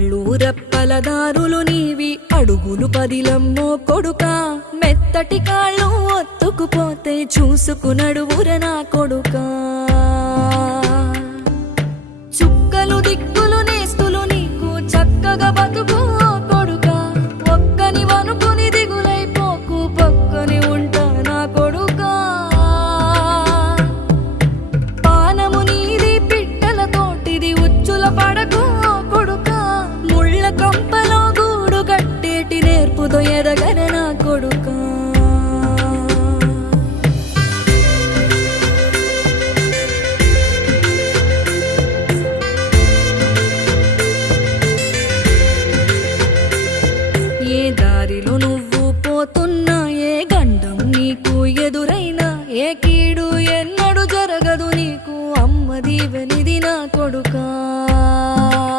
కళ్ళు రెప్పలదారులు నీవి అడుగులు పదిలమ్మో కొడుకా మెత్తటి కాళ్ళు ఒత్తుకుపోతే చూసుకునడువుర నా కొడుకా